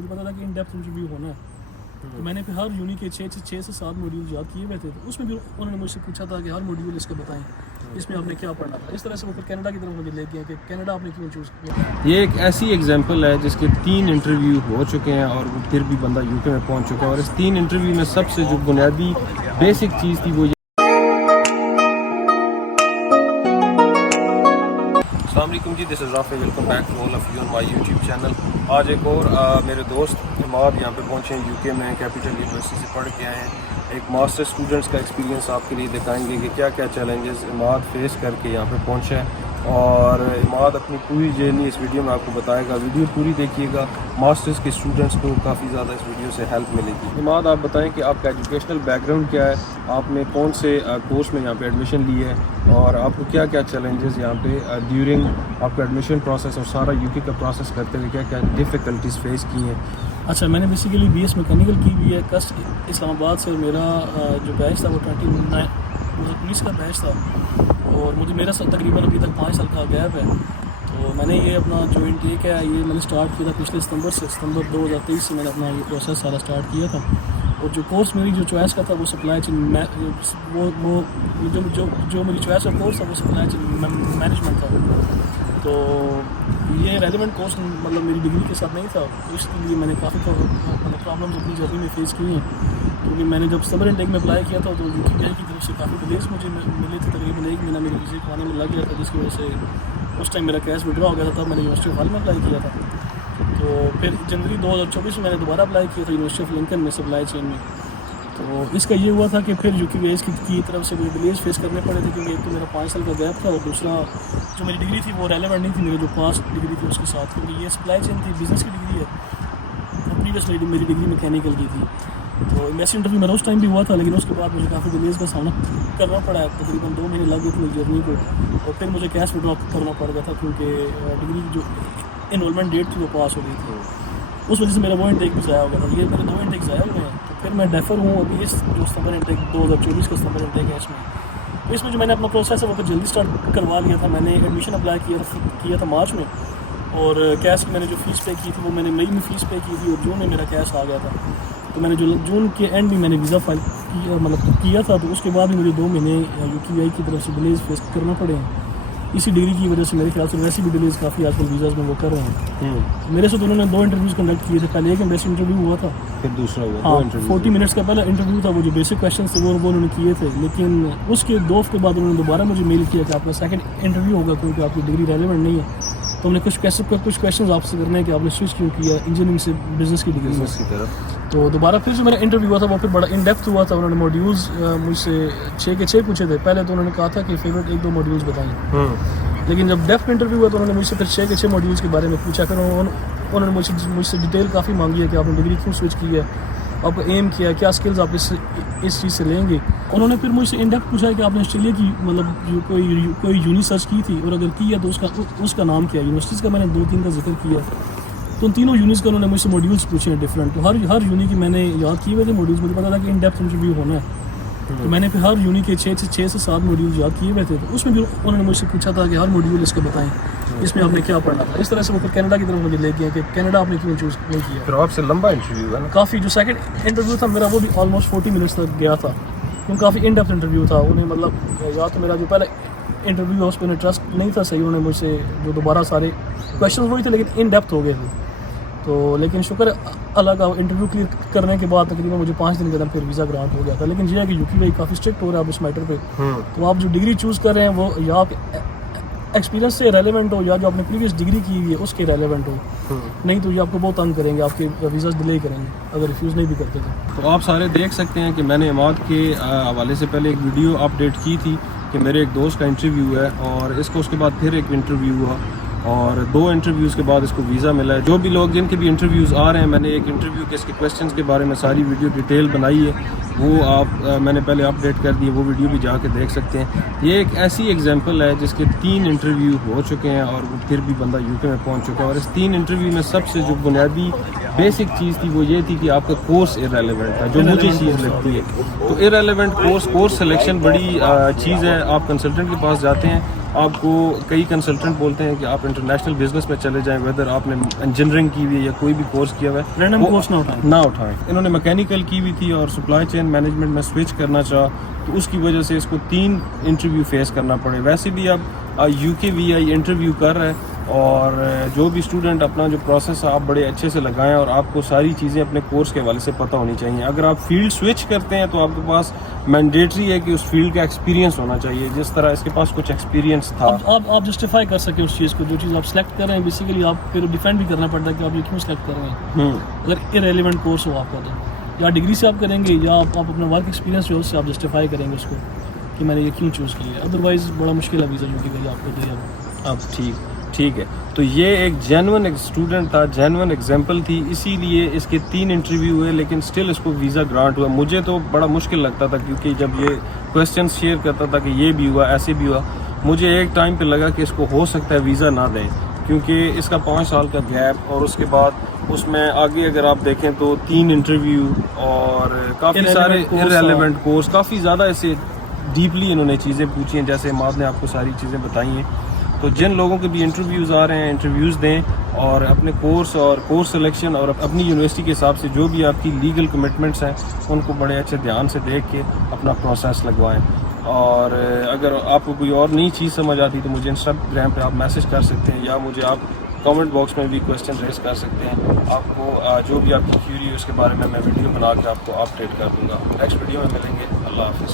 مجھے پتا تھا کہ ان ڈیپتھ انٹرویو ہونا ہے، تو میں نے پھر ہر یونی کے 6 سے 7 ماڈیول یاد کیے ہوئے تھے، تو اس میں بھی انہوں نے مجھ سے پوچھا تھا کہ ہر ماڈیول اس کا بتائیں، اس میں آپ نے کیا پڑھنا تھا. اس طرح سے وہ پھر کینیڈا کی طرف مجھے لے گیا کہ کینیڈا آپ نے کیوں چوز کیا. یہ ایک ایسی ایگزامپل ہے جس کے 3 انٹرویو ہو چکے ہیں اور وہ پھر بھی بندہ یو کے میں پہنچ چکا ہے، اور اس 3 انٹرویو میں سب سے جو بنیادی بیسک چیز تھی وہ السلام علیکم جی، this is Rafay, welcome back to all of you on my YouTube channel. آج ایک اور میرے دوست عماد یہاں پہ پہنچے ہیں، یو کے میں کیپٹل یونیورسٹی سے پڑھ کے آئے ہیں. ایک ماسٹر اسٹوڈنٹس کا ایکسپیرینس آپ کے لیے دکھائیں گے کہ کیا کیا چیلنجز عماد فیس کر کے یہاں پہ پہنچے ہیں، اور عماد اپنی پوری جرنی اس ویڈیو میں آپ کو بتائے گا. ویڈیو پوری دیکھیے گا، ماسٹرز کے اسٹوڈنٹس کو کافی زیادہ اس ویڈیو سے ہیلپ ملے گی. عماد آپ بتائیں کہ آپ کا ایجوکیشنل بیک گراؤنڈ کیا ہے، آپ نے کون سے کورس میں یہاں پہ ایڈمیشن لی ہے، اور آپ کو کیا کیا چیلنجز یہاں پہ ڈیورنگ آپ کا ایڈمیشن پروسیس اور سارا یو کے کا پروسیس کرتے ہوئے کیا کیا ڈیفیکلٹیز فیس کی ہیں. اچھا، میں نے بیسیکلی بی ایس میکینیکل کی ہوئی ہے کسٹ اسلام آباد سے، اور میرا جو بیچ تھا وہ 2019 کا بیچ تھا، اور مجھے میرا تقریباً ابھی تک 5 سال کا گیپ ہے. تو میں نے یہ اپنا جو انٹیک ہے یہ میں نے اسٹارٹ کیا تھا پچھلے ستمبر 2023 سے میں نے اپنا یہ پروسیس سارا اسٹارٹ کیا تھا. اور جو کورس میری جو چوائس کا تھا وہ سپلائی چین، وہ جو میری چوائس کا کورس تھا وہ سپلائی چین مینجمنٹ تھا. تو یہ ریلیونٹ کورس مطلب میری ڈگری کے ساتھ نہیں تھا، تو اس کے لیے میں نے کافی پرابلمز اپنی جرنی میں فیس کی ہیں. کیونکہ میں نے جب سمر انٹیک میں اپلائی کیا تھا تو یو کے کی طرف سے کافی ڈیلیز مجھے ملے تھے، تقریباً 1 مہینہ میرے ویزے کو آنے میں لگ گیا تھا، جس کی وجہ سے اس ٹائم میرا کیس وڈرا ہو گیا تھا. تب میں نے یونیورسٹی آف ہال میں اپلائی کیا تھا. تو پھر جنوری 2024 میں نے دوبارہ اپلائی کیا تھا یونیورسٹی آف لنکن میں سپلائی چین میں. تو اس کا یہ ہوا تھا کہ پھر یو کے وی ایس کی طرف سے مجھے ڈیلیز فیس کرنے پڑے تھے، کیونکہ ایک تو میرا 5 سال کا گیپ تھا، اور دوسرا جو میری ڈگری تھی وہ ریلیونٹ نہیں تھی میرے جو پاسٹ ڈگری تھی اس کے ساتھ، کیونکہ یہ سپلائی چین تھی، بزنس کی ڈگری ہے، اور پریویس میری ڈگری میکینیکل کی تھی. تو ایمبیسی انٹرویو میرا اس ٹائم بھی ہوا تھا، لیکن اس کے بعد مجھے کافی ڈیلیز کا سامنا کرنا پڑا ہے. تقریباً 2 مہینے لگ گئے تھے میری جرنی کو، اور پھر مجھے کیش وڈرا کرنا پڑ گیا تھا، کیونکہ ڈگری کی جو انرولمنٹ ڈیٹ تھی وہ پاس ہو گئی تھی. اس وجہ سے میرا وہ انٹیک بھی ضائع ہو گیا تھا. یہ میرے 2 انٹیک ضائع ہوئے ہیں. تو پھر میں ڈیفر ہوں ابھی اس جو سمر انٹیک 2024 کا سمر انٹیک ہے اس میں جو میں نے اپنا پروسیس ہے وہ جلدی اسٹارٹ کروا لیا تھا. میں نے ایڈمیشن اپلائی کیا تھا مارچ میں، اور کیش کی میں نے جو فیس پے کی تھی وہ میں نے مئی میں فیس پے کی تھی، اور جون میں میرا کیش آ گیا تھا. تو میں نے جو جون کے اینڈ میں نے ویزا فائل کیا تھا. تو اس کے بعد بھی مجھے 2 مہینے یو کے وی آئی کی طرف سے ڈیلیز فیس کرنا پڑے ہیں. اسی ڈگری کی وجہ سے میرے خیال سے ویسے بھی ڈیلیز کافی آج کل ویزاز میں وہ کر رہے ہیں. میرے سے انہوں نے 2 انٹرویوز کنڈکٹ کیے تھے. پہلے ایک ایمبیسی انٹرویو ہوا تھا، پھر دوسرا ہوا. ہاں 40 منٹس کا پہلا انٹرویو تھا. وہ جو بیسک کویشچنس تھے وہ انہوں نے کیے تھے، لیکن اس کے 2 ہفتے بعد انہوں نے دوبارہ مجھے میل کیا کہ آپ کا سیکنڈ انٹرویو ہوگا، کیونکہ آپ کی ڈگری ریلیونٹ نہیں ہے. تو ہم نے کچھ کویشچنز آپ سے کرنے ہیں کہ آپ نے سوئچ کیوں کیا انجینئرنگ سے بزنس کی ڈگری کی طرف. تو دوبارہ پھر جو میرا انٹرویو ہوا تھا وہ پھر بڑا ان ڈیپتھ ہوا تھا. انہوں نے ماڈیولز مجھ سے 6 کے 6 پوچھے تھے. پہلے تو انہوں نے کہا تھا کہ فیوریٹ 1-2 ماڈیولز بتائیں، لیکن جب ڈیپتھ انٹرویو ہوا تو انہوں نے مجھ سے پھر 6 کے 6 ماڈیولز کے بارے میں پوچھا. پھر انہوں نے مجھ سے ڈیٹیل کافی مانگی ہے کہ آپ نے ڈگری کیوں سوئچ کی ہے، آپ کا ایم کیا ہے، کیا اسکلز آپ اس چیز سے لیں گے. انہوں نے پھر مجھ سے ان ڈیپتھ پوچھا ہے کہ آپ نے آسٹریلیا کی مطلب جو کوئی یونی سرچ کی تھی، اور اگر کی ہے تو اس کا نام کیا ہے. یونیورسٹیز کا میں نے 2-3 کا ذکر کیا. تو ان تینوں یونیز کا انہوں نے مجھ سے ماڈیولس پوچھے ہیں ڈفرینٹ. تو ہر یونی کی میں نے یاد کیے ہوئے تھے ماڈیولس. مجھے پتا تھا کہ ان ڈیپتھ انٹرویو ہونا ہے، تو میں نے پھر ہر یونی کے 6 سے 7 ماڈیولز یاد کیے ہوئے تھے. تو اس میں بھی انہوں نے مجھ سے پوچھا تھا کہ ہر ماڈیول اس کا بتائیں، اس میں آپ نے کیا پڑھنا تھا. اس طرح سے وہ پھر کینیڈا کی طرف مجھے لے گیا کہ کینیڈا آپ نے کیوں چوز نہیں کیا. پھر آپ سے لمبا انٹرویو ہے نا کافی. جو سیکنڈ انٹرویو تھا میرا وہ بھی آلموسٹ 40 منٹس تک گیا تھا، کیونکہ کافی ان ڈیپتھ انٹرویو تھا. انہیں مطلب یا تو میرا جو پہلا انٹرویو اس پہ انہیں ٹرسٹ نہیں تھا صحیح. انہوں نے مجھ سے جو دوبارہ سارے کویشچنز وہی تھے لیکن ان ڈیپتھ ہو گئے تھے. تو لیکن شکر اللہ کا انٹرویو کلیئر کرنے کے بعد تقریباً مجھے 5 دن کے اندر پھر ویزا گرانٹ ہو گیا تھا. لیکن یہ ہے کہ یو کے وی کافی اسٹرکٹ ہو رہا ہے اب اس میٹر پہ. تو آپ جو ڈگری چوز کر رہے ہیں وہ یا آپ ایکسپیرینس سے ریلیونٹ ہو، یا جو آپ نے پریویس ڈگری کی ہوئی ہے اس کے ریلیونٹ ہو. نہیں تو یہ آپ کو بہت تنگ کریں گے، آپ کے ویزاز ڈیلے کریں گے اگر ریفیوز نہیں بھی کرتے تو آپ سارے دیکھ سکتے ہیں کہ میں نے عماد کے حوالے سے پہلے ایک ویڈیو اپڈیٹ کی تھی کہ میرے ایک دوست کا انٹرویو ہے، اور اس کے بعد پھر ایک انٹرویو ہوا، اور 2 انٹرویوز کے بعد اس کو ویزا ملا ہے. جو بھی لوگ جن کے بھی انٹرویوز آ رہے ہیں، میں نے ایک انٹرویو کے اس کے کویشچنز کے بارے میں ساری ویڈیو ڈیٹیل بنائی ہے. وہ آپ میں نے پہلے اپڈیٹ کر دی، وہ ویڈیو بھی جا کے دیکھ سکتے ہیں. یہ ایک ایسی ایگزامپل ہے جس کے 3 انٹرویو ہو چکے ہیں اور وہ پھر بھی بندہ UK میں پہنچ چکا ہے. اور اس 3 انٹرویو میں سب سے جو بنیادی بیسک چیز تھی وہ یہ تھی کہ آپ کا کورس ارریلیونٹ تھا، جو مجھے چیز لگتی ہے. تو ارریلیونٹ کورس سلیکشن بڑی چیز ہے. آپ کنسلٹنٹ کے پاس جاتے ہیں، آپ کو کئی کنسلٹنٹ بولتے ہیں کہ آپ انٹرنیشنل بزنس میں چلے جائیں، ویدر آپ نے انجینئرنگ کی ہوئی ہے یا کوئی بھی کورس کیا ہوا ہے، رینڈم وہ کورس نہ اٹھائیں. انہوں نے میکینیکل کی ہوئی تھی اور سپلائی چین مینجمنٹ میں سوئچ کرنا چاہا، تو اس کی وجہ سے اس کو 3 انٹرویو فیس کرنا پڑے. ویسے بھی اب UK VI انٹرویو کر رہا ہے، اور جو بھی اسٹوڈنٹ اپنا جو پروسیس ہے آپ بڑے اچھے سے لگائیں، اور آپ کو ساری چیزیں اپنے کورس کے حوالے سے پتہ ہونی چاہیے. اگر آپ فیلڈ سوئچ کرتے ہیں تو آپ کے پاس مینڈیٹری ہے کہ اس فیلڈ کا ایکسپیرینس ہونا چاہیے، جس طرح اس کے پاس کچھ ایکسپیرینس تھا. آپ جسٹیفائی کر سکیں اس چیز کو، جو چیز آپ سلیکٹ کر رہے ہیں بیسیکلی آپ پھر ڈیفینڈ بھی کرنا پڑتا ہے کہ آپ یہ کیوں سلیکٹ کر رہے ہیں. اگر ارریلیونٹ کورس ہو آپ کا تو یا ڈگری سے آپ کریں گے یا آپ اپنا ورک ایکسپیرینس جو ہے اس سے آپ جسٹیفائی کریں گے اس کو کہ میں نے یہ کیوں چوز کیا ہے. ادروائز بڑا مشکل ہے ویزا UK کا آپ کو دے. اب ٹھیک ہے. تو یہ ایک جینون اسٹوڈنٹ تھا، جینون ایگزامپل تھی، اسی لیے اس کے 3 انٹرویو ہوئے لیکن اسٹل اس کو ویزا گرانٹ ہوا. مجھے تو بڑا مشکل لگتا تھا کیونکہ جب یہ کویسچنس شیئر کرتا تھا کہ یہ بھی ہوا ایسے بھی ہوا، مجھے ایک ٹائم پہ لگا کہ اس کو ہو سکتا ہے ویزا نہ دیں، کیونکہ اس کا 5 سال کا گیپ، اور اس کے بعد اس میں آگے اگر آپ دیکھیں تو 3 انٹرویو اور کافی سارے ارریلیونٹ کورس، کافی زیادہ ایسے ڈیپلی انہوں نے چیزیں پوچھی ہیں، جیسے اماد نے آپ کو ساری چیزیں بتائی ہیں. تو جن لوگوں کے بھی انٹرویوز آ رہے ہیں انٹرویوز دیں، اور اپنے کورس اور کورس سلیکشن اور اپنی یونیورسٹی کے حساب سے جو بھی آپ کی لیگل کمٹمنٹس ہیں ان کو بڑے اچھے دھیان سے دیکھ کے اپنا پروسیس لگوائیں. اور اگر آپ کو کوئی اور نئی چیز سمجھ آتی تو مجھے انسٹاگرام پہ آپ میسج کر سکتے ہیں، یا مجھے آپ کامنٹ باکس میں بھی کویسچن ریز کر سکتے ہیں. آپ کو جو بھی آپ کی کیوری ہے اس کے بارے میں ویڈیو بنا کے آپ کو اپڈیٹ کر دوں گا. نیکسٹ ویڈیو میں ملیں گے. اللہ حافظ.